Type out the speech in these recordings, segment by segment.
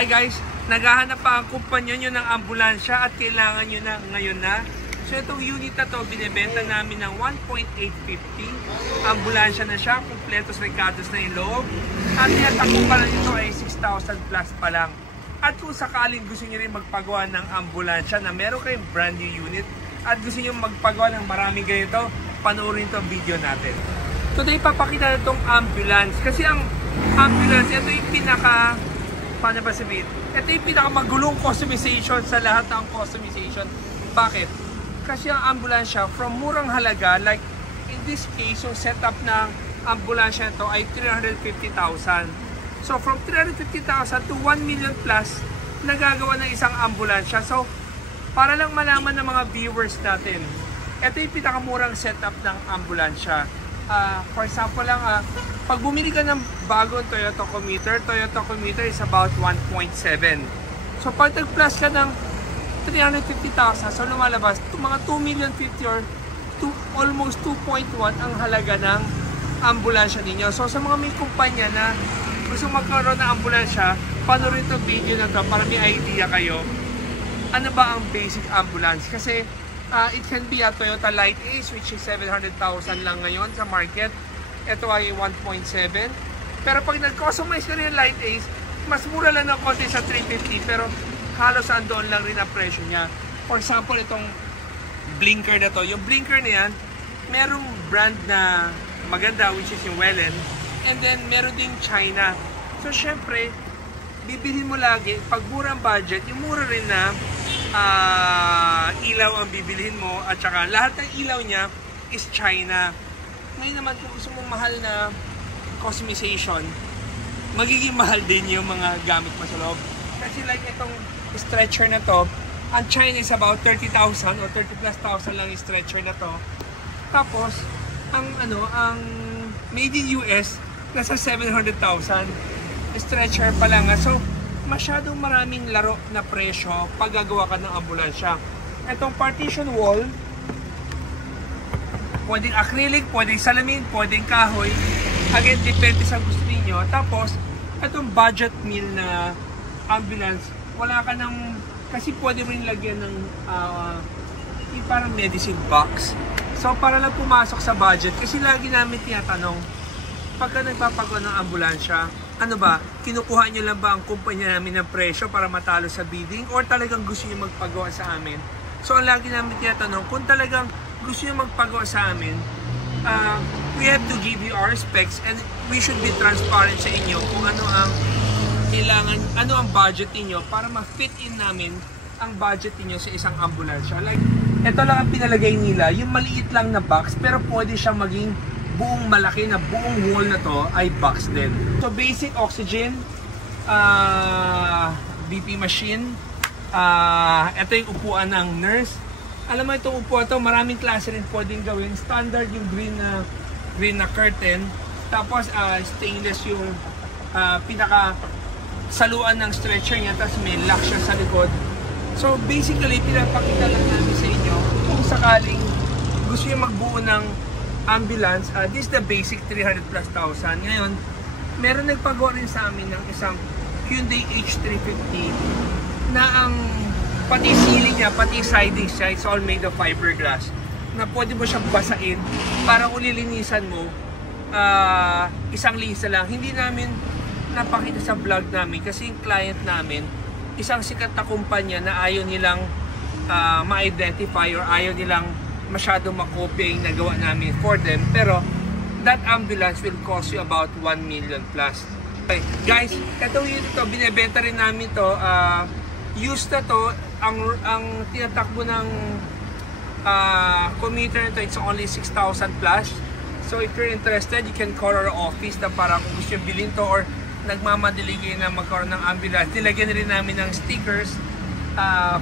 Hi guys, naghahanap pa ang kumpanya nyo ng ambulansya at kailangan nyo na ngayon na. So itong unit na to, binibenta namin ng 1.850. Ambulansya na siya, kumpletos recados na yung loob. At tinatakbo pa lang ito ay 6,000 plus pa lang. At kung sakaling gusto nyo rin magpagawa ng ambulansya na meron kayong brand new unit at gusto nyo magpagawa ng maraming ganito, panoorin itong video natin. Today, papakita na itong ambulance. Kasi ang ambulance, ito yung pinaka... Paano ba sabihin? Ito yung pinakamagulong customization sa lahat ng customization. Bakit? Kasi ang ambulansya, from murang halaga, like in this case, yung setup ng ambulansya ito ay 350,000. So from 350,000 to 1 million plus, nagagawa ng isang ambulansya. So, para lang malaman ng mga viewers natin, ito yung pinakamurang setup ng ambulansya. For example lang, pag bumili ka ng bagong Toyota Commuter is about 1.7. So pag nag-plus ka ng 350,000, so lumalabas mga 2,050,000 or almost 2.1 ang halaga ng ambulansya ninyo. So sa mga may kumpanya na gusto magkaroon ng ambulansya, panoorin itong video na to para may idea kayo ano ba ang basic ambulance. Kasi it can be a Toyota Light Ace which is 700,000 lang ngayon sa market. Ito ay 1.7. Pero pag nag-customize ka rin yung Light Ace, mas mura lang ng konti sa 350 pero halos andoon lang rin ang presyo niya. For example, itong blinker na to. Yung blinker na yan, merong brand na maganda which is yung Wellen. And then meron din China. So syempre, bibilhin mo lagi, pag murang budget, yung mura rin na ilaw ang bibilhin mo at saka lahat ng ilaw niya is China. Ngayon naman kung gusto mong mahal na customization, magiging mahal din yung mga gamit mo sa loob. Kasi like itong stretcher na to, ang China is about 30,000 or 30 plus thousand lang yung stretcher na to. Tapos ang made in US nasa 700,000 stretcher pa lang. So masyadong maraming laro na presyo pag gagawa ka ng ambulansya. Itong partition wall, pwedeng acrylic, pwedeng salamin, pwedeng kahoy. Again, depende sa gusto niyo. Tapos, itong budget meal na ambulance, wala ka ng, kasi pwede rin lagyan ng yung parang medicine box. So, para lang pumasok sa budget, kasi lagi namin tinatanong, pagka nagpapagawa ng ambulansya, ano ba, kinukuha nyo lang ba ang kumpanya namin ng presyo para matalo sa bidding or talagang gusto nyo magpagawa sa amin? So ang lagi namin tinatanong, kung talagang gusto nyo magpagawa sa amin, we have to give you our specs and we should be transparent sa inyo kung ano ang kailangan, ano ang budget niyo para ma-fit in namin ang budget niyo sa isang ambulansya. Like, ito lang ang pinalagay nila, yung maliit lang na box pero pwede siyang maging buong malaki na buong wall na to ay box din. So basic oxygen, BP machine, ito yung upuan ng nurse. Alam mo itong upuan to, maraming klase rin pwedeng gawin. Standard yung green na curtain. Tapos stainless yung pinaka saluan ng stretcher niya. Tapos may lock siya sa likod. So basically pinapakita lang namin sa inyo kung sakaling gusto nyo magbuo ng ambulance, this is the basic 300 plus thousand. Ngayon, meron nagpagawa rin sa amin ng isang Hyundai H350 na ang pati ceiling niya, pati siding siya, it's all made of fiberglass na pwede mo siyang basain para ulilinisan mo isang lisa lang. Hindi namin napakita sa vlog namin kasi yung client namin, isang sikat na kumpanya na ayaw nilang ma-identify or ayaw nilang masyadong makopya yung nagawa namin for them, pero that ambulance will cost you about 1 million plus. Okay, guys, itong unit to, binibenta rin namin to, used na to, ang tinatakbo ng commuter nito, it's only 6,000 plus. So if you're interested, you can call our office na para kung gusto yung bilhin to or nagmamadali kayo na magkaroon ng ambulance. Nilagyan rin namin ng stickers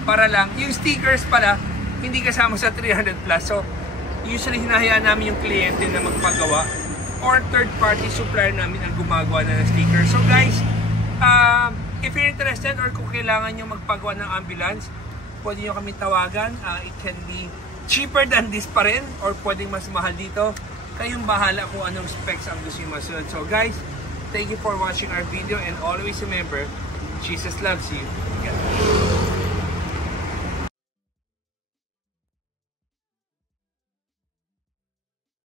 para lang, yung stickers pala hindi kasama sa 300 plus. So, usually hinahayaan namin yung kliyente na magpagawa or third party supplier namin ang gumagawa na ng sticker. So guys, if you're interested or kung kailangan nyo magpagawa ng ambulance, pwede nyo kami tawagan. It can be cheaper than this pa rin or pwedeng mas mahal dito. Kayong bahala kung anong specs ang gusto nyo masunod. So guys, thank you for watching our video and always remember, Jesus loves you.